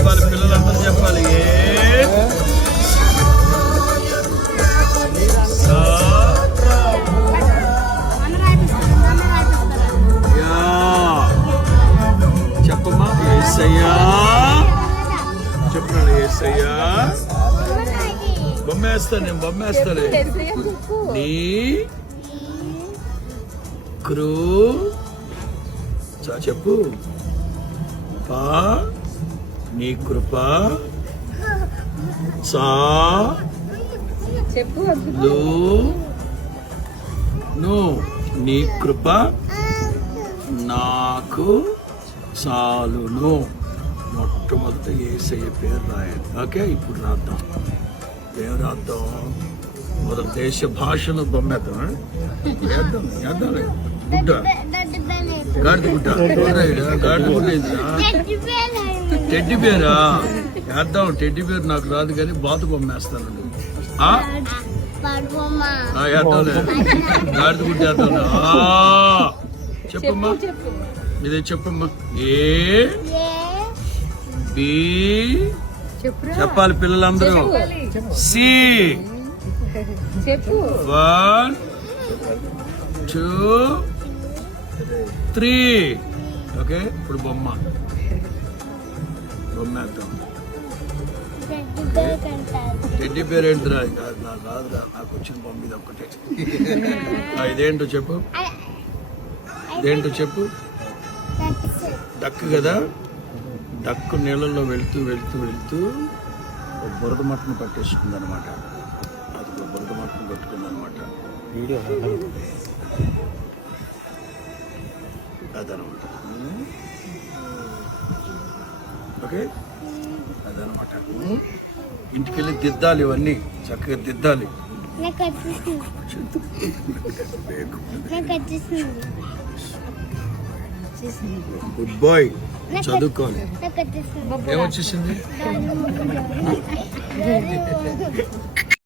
చెప్పాలి, పిల్లలందరూ చెప్పాలి. చెప్పమ్మా. యేసయ్యా చెప్పినాడు. యేసయ్యా బొమ్మేస్తాను, నేను బొమ్మేస్తాను. నీ చెప్పు. పా నీ కృప నీ కృప నాకు చాలును. మొట్టమొదట యేసయ్య పేరు రాయాలి. ఓకే, ఇప్పుడు రాద్దాం. ఏం రాద్దాం? మొదటి దేశ భాషను బొమ్మేద్దాం. వేద్దాం. గుడ్డ గాడిద గుడ్డ, గాడిద గుడ్డ. టెడ్డి పేరా వేద్దాం. టెడ్డి పేరు నాకు రాదు కానీ బాతు బొమ్మేస్తాను. వేద్దాంలే, గాడిద గుడ్డ వేద్దాం. చెప్పమ్మా, ఇదే చెప్పమ్మా. చెప్పాలి పిల్లలందరూ. సి 1 2 3. ఓకే, ఇప్పుడు బొమ్మేద్దాం. టెడ్డి పేరు ఏంటిరా? రాదురా, నాకు వచ్చిన బొమ్మ ఇది ఒక్కటే. ఇదేంటో చెప్పు. డక్కు కదా. డక్కు నీళ్ళల్లో వెళ్తూ బురద మట్టను పట్టేసుకుంది అనమాట. అది బురద మట్టను పట్టుకుంది అనమాట. అదనమాట. ఓకే, అదనమాట. ఇంటికెళ్ళి దిద్దాలి, ఇవన్నీ చక్కగా దిద్దాలి. గుడ్ బాయ్, చదువుకోవాలి. ఏమొచ్చేసింది?